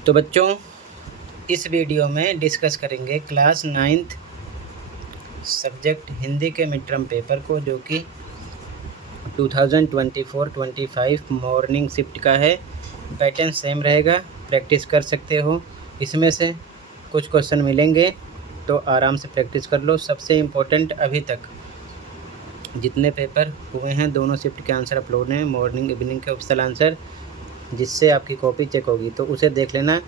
तो बच्चों, इस वीडियो में डिस्कस करेंगे क्लास 9th सब्जेक्ट हिंदी के मिड टर्म पेपर को, जो कि 2024-25 मॉर्निंग शिफ्ट का है। पैटर्न सेम रहेगा, प्रैक्टिस कर सकते हो। इसमें से कुछ क्वेश्चन मिलेंगे तो आराम से प्रैक्टिस कर लो। सबसे इम्पोर्टेंट अभी तक जितने पेपर हुए हैं दोनों शिफ्ट के आंसर अपलोड हैं, मॉर्निंग इवनिंग के ऑप्शनल आंसर, जिससे आपकी कॉपी चेक होगी। तो उसे देख लेना,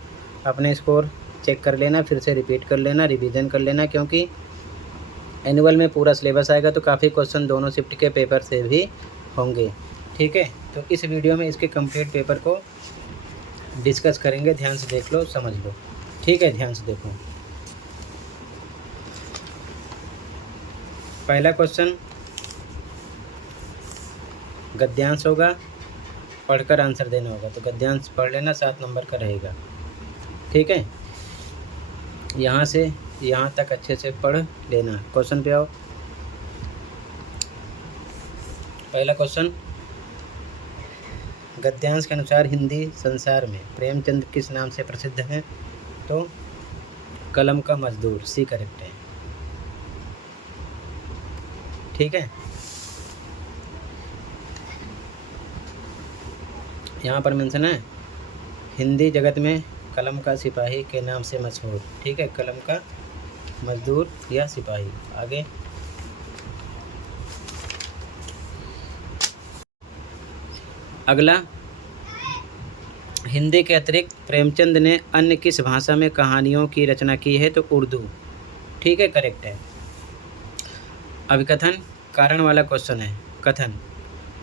अपने स्कोर चेक कर लेना, फिर से रिपीट कर लेना, रिवीजन कर लेना, क्योंकि एनुअल में पूरा सिलेबस आएगा तो काफ़ी क्वेश्चन दोनों शिफ्ट के पेपर से भी होंगे। ठीक है, तो इस वीडियो में इसके कंप्लीट पेपर को डिस्कस करेंगे। ध्यान से देख लो, समझ लो। ठीक है, ध्यान से देखो। पहला क्वेश्चन गद्यांश होगा, पढ़कर आंसर देना होगा। तो गद्यांश पढ़ लेना, 7 नंबर का रहेगा। ठीक है, यहाँ से यहाँ तक अच्छे से पढ़ लेना। क्वेश्चन पे आओ। पहला क्वेश्चन, गद्यांश के अनुसार हिंदी संसार में प्रेमचंद किस नाम से प्रसिद्ध हैं? तो कलम का मजदूर, सी करेक्ट है। ठीक है, यहाँ पर मेंशन है हिंदी जगत में कलम का सिपाही के नाम से मशहूर। ठीक है, कलम का मजदूर या सिपाही। आगे अगला, हिंदी के अतिरिक्त प्रेमचंद ने अन्य किस भाषा में कहानियों की रचना की है? तो उर्दू। ठीक है, करेक्ट है। अभिकथन कारण वाला क्वेश्चन है। कथन,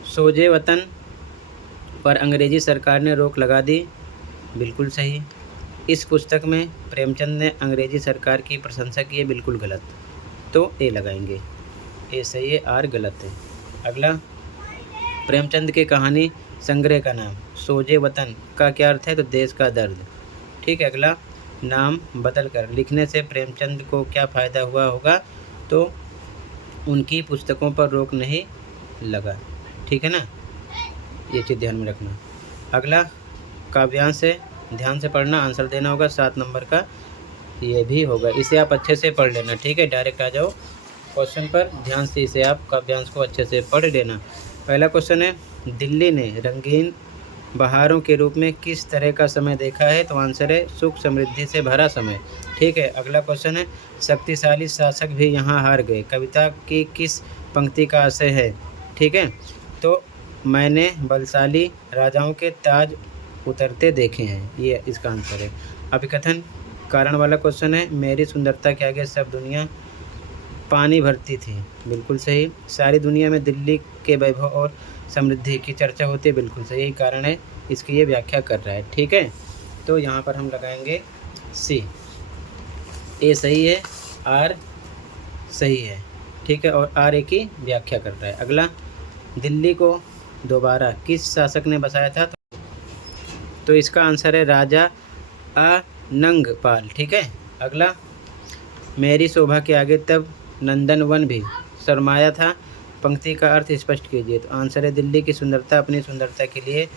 सोजे वतन पर अंग्रेजी सरकार ने रोक लगा दी। बिल्कुल सही। इस पुस्तक में प्रेमचंद ने अंग्रेजी सरकार की प्रशंसा की है। बिल्कुल गलत, तो ए लगाएंगे। ए सही है, आर गलत है। अगला, प्रेमचंद के कहानी संग्रह का नाम सोजे वतन का क्या अर्थ है? तो देश का दर्द। ठीक है, अगला, नाम बदलकर लिखने से प्रेमचंद को क्या फ़ायदा हुआ होगा? तो उनकी पुस्तकों पर रोक नहीं लगा। ठीक है ना, ये चीज़ ध्यान में रखना। अगला, काव्यांश है, ध्यान से पढ़ना, आंसर देना होगा। 7 नंबर का ये भी होगा। इसे आप अच्छे से पढ़ लेना। ठीक है, डायरेक्ट आ जाओ क्वेश्चन पर। ध्यान से इसे आप काव्यांश को अच्छे से पढ़ लेना। पहला क्वेश्चन है, दिल्ली ने रंगीन बहारों के रूप में किस तरह का समय देखा है? तो आंसर है सुख समृद्धि से भरा समय। ठीक है, अगला क्वेश्चन है, शक्तिशाली शासक भी यहाँ हार गए कविता की किस पंक्ति का आशय है? ठीक है, तो मैंने बलशाली राजाओं के ताज उतरते देखे हैं, ये इसका आंसर है। अभिकथन कारण वाला क्वेश्चन है, मेरी सुंदरता के आगे सब दुनिया पानी भरती थी। बिल्कुल सही। सारी दुनिया में दिल्ली के वैभव और समृद्धि की चर्चा होती है। बिल्कुल सही, यही कारण है, इसकी ये व्याख्या कर रहा है। ठीक है, तो यहाँ पर हम लगाएंगे सी। ए सही है, आर सही है। ठीक है, और आर ए की व्याख्या कर रहा है। अगला, दिल्ली को दोबारा किस शासक ने बसाया था? तो इसका आंसर है राजा अनंगपाल। ठीक है, अगला, मेरी शोभा के आगे तब नंदनवन भी शर्माया था, पंक्ति का अर्थ स्पष्ट कीजिए। तो आंसर है दिल्ली की सुंदरता अपनी सुंदरता के लिए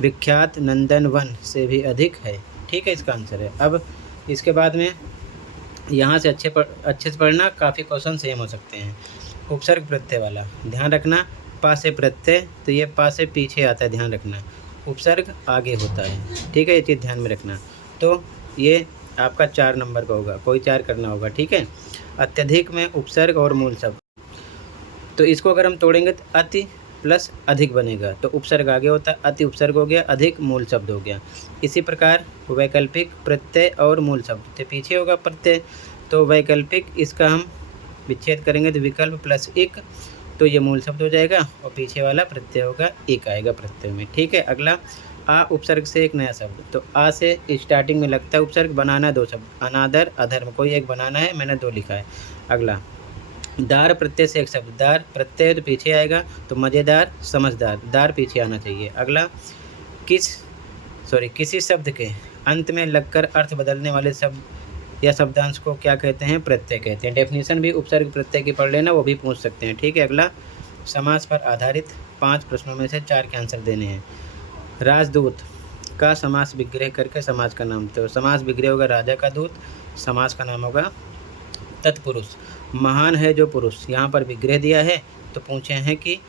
विख्यात नंदनवन से भी अधिक है। ठीक है, इसका आंसर है। अब इसके बाद में यहाँ से अच्छे से पढ़ना, काफ़ी क्वेश्चन सेम हो सकते हैं। उपसर्ग प्रत्यय वाला ध्यान रखना, पा से प्रत्यय, तो ये पा से पीछे आता है, ध्यान रखना। उपसर्ग आगे होता है। ठीक है, ये चीज़ ध्यान में रखना। तो ये आपका 4 नंबर का होगा, कोई 4 करना होगा। ठीक है, अत्यधिक में उपसर्ग और मूल शब्द, तो इसको अगर हम तोड़ेंगे तो अति प्लस अधिक बनेगा। तो उपसर्ग आगे होता है, अति उपसर्ग हो गया, अधिक मूल शब्द हो गया। इसी प्रकार वैकल्पिक प्रत्यय और मूल शब्द, तो पीछे होगा प्रत्यय, तो वैकल्पिक इसका हम विच्छेद करेंगे तो विकल्प प्लस इक, तो ये मूल शब्द हो जाएगा और पीछे वाला प्रत्यय होगा, एक आएगा प्रत्यय में। ठीक है, अगला, आ उपसर्ग से एक नया शब्द, तो आ से स्टार्टिंग में लगता है उपसर्ग, बनाना 2 शब्द, अनादर अधर्म, कोई एक बनाना है, मैंने 2 लिखा है। अगला, दार प्रत्यय से एक शब्द, दार प्रत्यय तो पीछे आएगा, तो मज़ेदार समझदार, दार पीछे आना चाहिए। अगला, किसी शब्द के अंत में लगकर अर्थ बदलने वाले शब्द या शब्दांश को क्या कहते हैं? प्रत्यय कहते हैं। डेफिनेशन भी उपसर्ग प्रत्यय की पढ़ लेना, वो भी पूछ सकते हैं। ठीक है, अगला, समास पर आधारित 5 प्रश्नों में से 4 के आंसर देने हैं। राजदूत का समास विग्रह करके समास का नाम, तो समास विग्रह होगा राजा का दूत, समास का नाम होगा तत्पुरुष। महान है जो पुरुष, यहाँ पर विग्रह दिया है तो पूछे हैं कि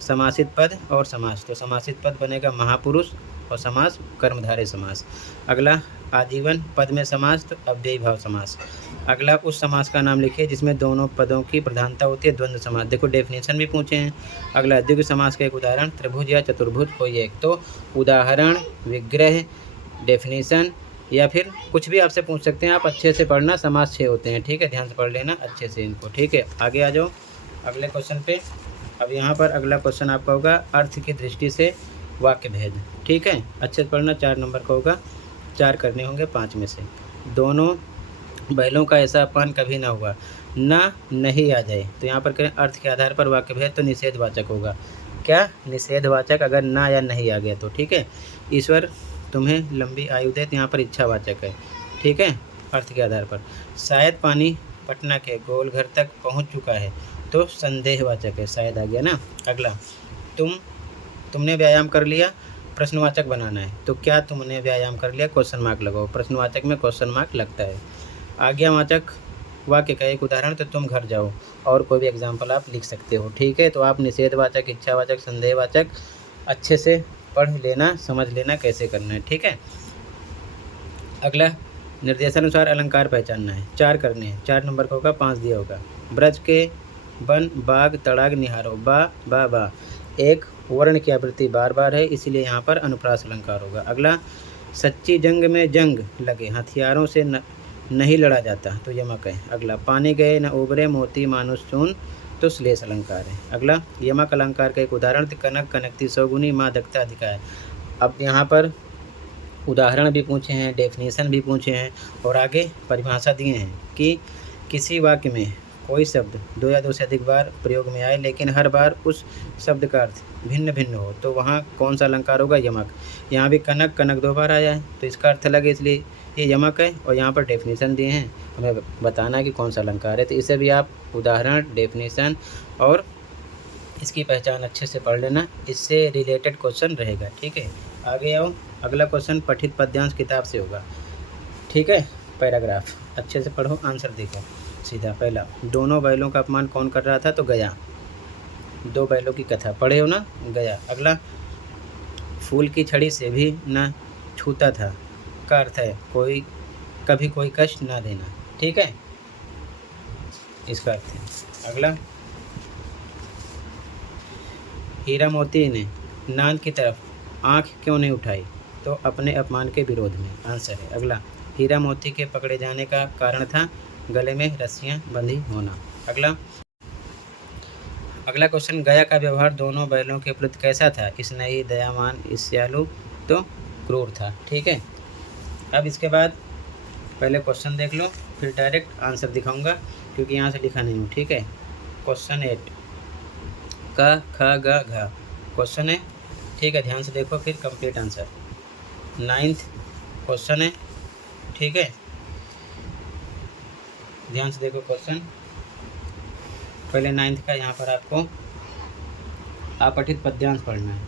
समासित पद और समास, तो समासित पद बनेगा महापुरुष और समास कर्मधारय समास। अगला आजीवन पद में समास तो अव्ययी भाव समास। अगला उस समास का नाम लिखिए जिसमें दोनों पदों की प्रधानता होती है, द्वंद्व समास। देखो डेफिनेशन भी पूछे हैं। अगला द्विगु समास का एक उदाहरण, त्रिभुज या चतुर्भुज कोई एक, तो उदाहरण, विग्रह, डेफिनेशन या फिर कुछ भी आपसे पूछ सकते हैं। आप अच्छे से पढ़ना, समास 6 होते हैं, ठीक है, ध्यान से पढ़ लेना अच्छे से इनको, ठीक है। आगे आ जाओ अगले क्वेश्चन पे। अब यहाँ पर अगला क्वेश्चन आपका होगा अर्थ की दृष्टि से वाक्य भेद, ठीक है, अच्छे से पढ़ना। 4 नंबर का होगा, 4 करने होंगे 5 में से। दोनों बैलों का ऐसा अपमान कभी ना हुआ, ना नहीं आ जाए, तो यहाँ पर करें अर्थ के आधार पर वाक्य भेद, तो निषेधवाचक होगा। क्या निषेधवाचक अगर ना या नहीं आ गया तो, ठीक है। ईश्वर तुम्हें लंबी आयु दे, तो यहाँ पर इच्छावाचक है, ठीक है, अर्थ के आधार पर। शायद पानी पटना के गोल घर तक पहुँच चुका है, तो संदेहवाचक है, शायद आ गया ना। अगला तुमने व्यायाम कर लिया, प्रश्नवाचक बनाना है, तो क्या तुमने व्यायाम कर लिया, क्वेश्चन मार्क लगाओ, प्रश्नवाचक में क्वेश्चन मार्क लगता है। आज्ञावाचक वाक्य का एक उदाहरण, तो तुम घर जाओ, और कोई भी एग्जाम्पल आप लिख सकते हो, ठीक है। तो आप निषेधवाचक, इच्छावाचक, संदेहवाचक अच्छे से पढ़ लेना, समझ लेना कैसे करना है, ठीक है। अगला निर्देशानुसार अलंकार पहचानना है, 4 करने हैं। 4 नंबर का होगा, 5 दिया होगा। ब्रज के वन बाग तड़ाग निहारो, बा बा बा, एक वर्ण की आवृत्ति बार बार है, इसलिए यहाँ पर अनुप्रास अलंकार होगा। अगला सच्ची जंग में जंग लगे, हथियारों से नहीं लड़ा जाता, तो यमक है। अगला पानी गए न उबरे मोती मानुष चून, तो श्लेष अलंकार है। अगला यमक अलंकार का एक उदाहरण, कनक कनकती सौगुनी माँ दक्ता अधिका है। अब यहाँ पर उदाहरण भी पूछे हैं, डेफिनेशन भी पूछे हैं, और आगे परिभाषा दिए हैं कि किसी वाक्य में कोई शब्द 2 या 2 से अधिक बार प्रयोग में आए, लेकिन हर बार उस शब्द का अर्थ भिन्न भिन्न हो, तो वहाँ कौन सा अलंकार होगा, यमक। यहाँ भी कनक कनक 2 बार आया है, तो इसका अर्थ अलग है, इसलिए ये यमक है। और यहाँ पर डेफिनेशन दिए हैं, हमें बताना है कि कौन सा अलंकार है, तो इसे भी आप उदाहरण, डेफिनेशन और इसकी पहचान अच्छे से पढ़ लेना, इससे रिलेटेड क्वेश्चन रहेगा, ठीक है। आगे आओ, अगला क्वेश्चन पठित पद्यांश किताब से होगा, ठीक है। पैराग्राफ अच्छे से पढ़ो, आंसर देखो सीधा। पहला, दोनों बैलों का अपमान कौन कर रहा था, तो गया, 2 बैलों की कथा पढ़े हो ना, गया। अगला फूल की छड़ी से भी न छूता था, का अर्थ है कोई कभी कोई कष्ट ना देना, ठीक है, इसका अर्थ है। अगला हीरा मोती ने नांद की तरफ आंख क्यों नहीं उठाई, तो अपने अपमान के विरोध में, आंसर है। अगला हीरा मोती के पकड़े जाने का कारण था गले में रस्सियां बंधी होना। अगला क्वेश्चन, गया का व्यवहार दोनों बैलों के प्रति कैसा था, स्नेही, दयावान, ईर्ष्यालु, तो क्रूर था, ठीक है। अब इसके बाद पहले क्वेश्चन देख लो, फिर डायरेक्ट आंसर दिखाऊंगा, क्योंकि यहाँ से लिखा नहीं हूँ, ठीक है। क्वेश्चन 8 का ख ग घ क्वेश्चन है, ठीक है, ध्यान से देखो, फिर कंप्लीट आंसर। 9th क्वेश्चन है, ठीक है, ध्यान से देखो क्वेश्चन। पहले 9th का यहाँ पर आपको अपठित पद्यांश पढ़ना है,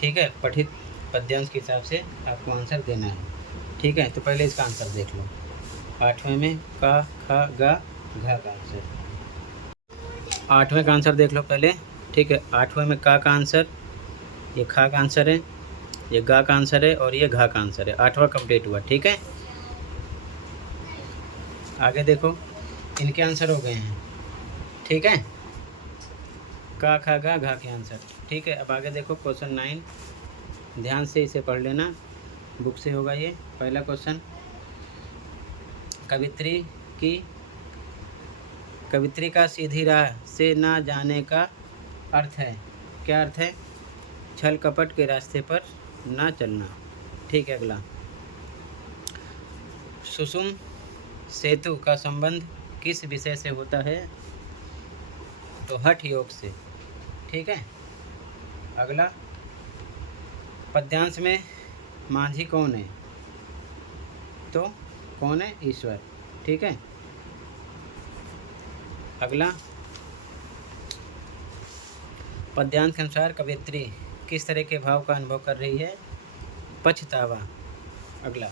ठीक है, पठित पद्यांश के हिसाब से आपको आंसर देना है, ठीक है। तो पहले इसका आंसर देख लो, 8वें में का ख ग घ का आंसर, 8वें का आंसर देख लो पहले, ठीक है। 8वें में का आंसर, ये खा का आंसर है, ये गा का आंसर है, और ये घा का आंसर है। 8वां कंप्लीट हुआ, ठीक है। आगे देखो, इनके आंसर हो गए हैं, ठीक है, का खा गा घा के आंसर, ठीक है। अब आगे देखो क्वेश्चन 9, ध्यान से इसे पढ़ लेना, बुक से होगा ये। पहला क्वेश्चन, कवित्री का सीधी राह से ना जाने का अर्थ है, क्या अर्थ है, छल कपट के रास्ते पर ना चलना, ठीक है। अगला, सुषुम सेतु का संबंध किस विषय से होता है, तो हठ योग से, ठीक है। अगला, पद्यांश में माझी कौन है, तो कौन है, ईश्वर, ठीक है। अगला, पद्यांश के अनुसार कवियत्री किस तरह के भाव का अनुभव कर रही है, पछतावा। अगला,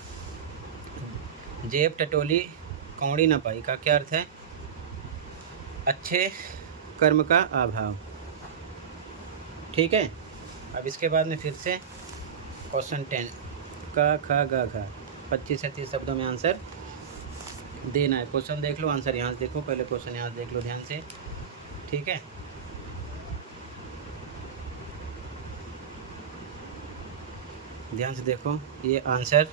जेब टटोली कौड़ी न पाई का क्या अर्थ है? अच्छे कर्म का अभाव। ठीक है। अब इसके बाद में फिर से क्वेश्चन 10 का खा गा घा 25 से 30 शब्दों में आंसर देना है। क्वेश्चन देख लो, आंसर यहाँ से देखो, पहले क्वेश्चन यहाँ से देख लो ध्यान से। ठीक है, ध्यान से देखो। ये आंसर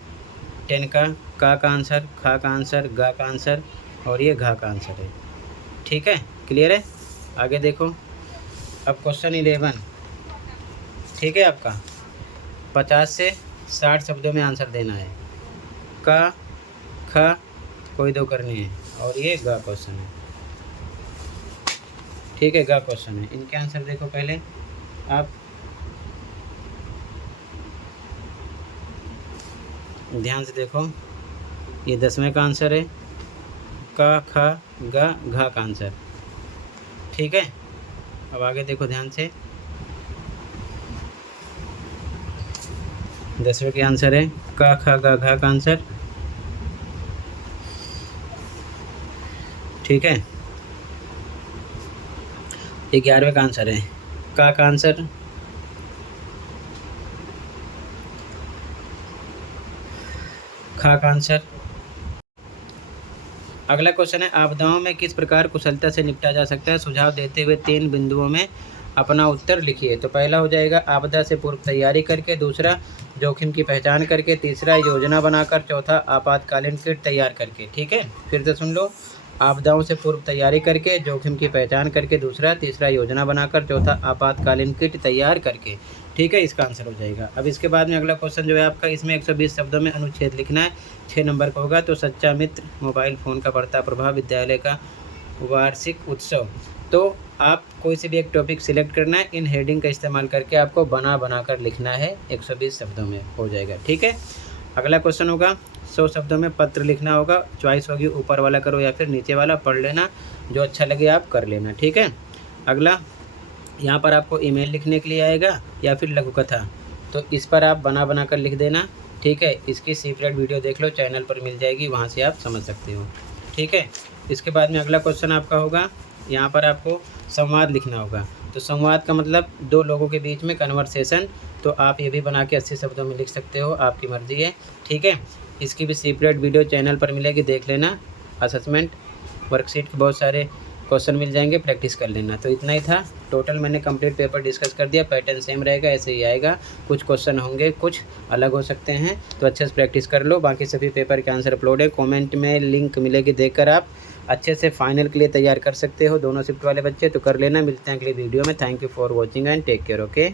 10 का आंसर, खा का आंसर, गा का आंसर और ये घा का आंसर है। ठीक है, क्लियर है? आगे देखो। अब क्वेश्चन 11, ठीक है, आपका 50 से 60 शब्दों में आंसर देना है। का खा कोई दो करनी है और ये गा क्वेश्चन है। ठीक है, गा क्वेश्चन है। इनके आंसर देखो पहले आप, ध्यान से देखो। ये 10वें का आंसर है, का खा गा घा का आंसर। ठीक है, अब आगे देखो ध्यान से। 10वें के आंसर है का खा गा घा का आंसर। ठीक है, 11वें का आंसर है का आंसर। खा का आंसर। अगला क्वेश्चन है, आपदाओं में किस प्रकार कुशलता से निपटा जा सकता है? सुझाव देते हुए 3 बिंदुओं में अपना उत्तर लिखिए। तो पहला हो जाएगा आपदा से पूर्व तैयारी करके, दूसरा जोखिम की पहचान करके, तीसरा योजना बनाकर, चौथा आपातकालीन किट तैयार करके। ठीक है, फिर से सुन लो। आपदाओं से पूर्व तैयारी करके, जोखिम की पहचान करके, दूसरा, तीसरा योजना बनाकर, चौथा आपातकालीन किट तैयार करके। ठीक है, इसका आंसर हो जाएगा। अब इसके बाद में अगला क्वेश्चन जो है आपका, इसमें 120 शब्दों में अनुच्छेद लिखना है। 6 नंबर का होगा। तो सच्चा मित्र, मोबाइल फ़ोन का बढ़ता प्रभाव, विद्यालय का वार्षिक उत्सव। तो आप कोई से भी एक टॉपिक सिलेक्ट करना है, इन हेडिंग का इस्तेमाल करके आपको बना कर लिखना है। 120 शब्दों में हो जाएगा। ठीक है, अगला क्वेश्चन होगा 100 शब्दों में पत्र लिखना होगा। चॉइस होगी ऊपर वाला करो या फिर नीचे वाला, पढ़ लेना, जो अच्छा लगे आप कर लेना। ठीक है, अगला यहाँ पर आपको ईमेल लिखने के लिए आएगा या फिर लघु कथा, तो इस पर आप बना कर लिख देना। ठीक है, इसकी सेपरेट वीडियो देख लो, चैनल पर मिल जाएगी, वहाँ से आप समझ सकते हो। ठीक है, इसके बाद में अगला क्वेश्चन आपका होगा, यहाँ पर आपको संवाद लिखना होगा। तो संवाद का मतलब 2 लोगों के बीच में कन्वर्सेशन। तो आप ये भी बना के 80 शब्दों में लिख सकते हो, आपकी मर्ज़ी है। ठीक है, इसकी भी सेपरेट वीडियो चैनल पर मिलेगी, देख लेना। असेसमेंट वर्कशीट के बहुत सारे क्वेश्चन मिल जाएंगे, प्रैक्टिस कर लेना। तो इतना ही था। टोटल मैंने कंप्लीट पेपर डिस्कस कर दिया। पैटर्न सेम रहेगा, ऐसे ही आएगा। कुछ क्वेश्चन होंगे, कुछ अलग हो सकते हैं, तो अच्छे से प्रैक्टिस कर लो। बाकी सभी पेपर के आंसर अपलोड है, कमेंट में लिंक मिलेगी, देखकर आप अच्छे से फाइनल के लिए तैयार कर सकते हो। दोनों शिफ्ट वाले बच्चे तो कर लेना। मिलते हैं अगली वीडियो में। Thank you for watching and take care. Okay.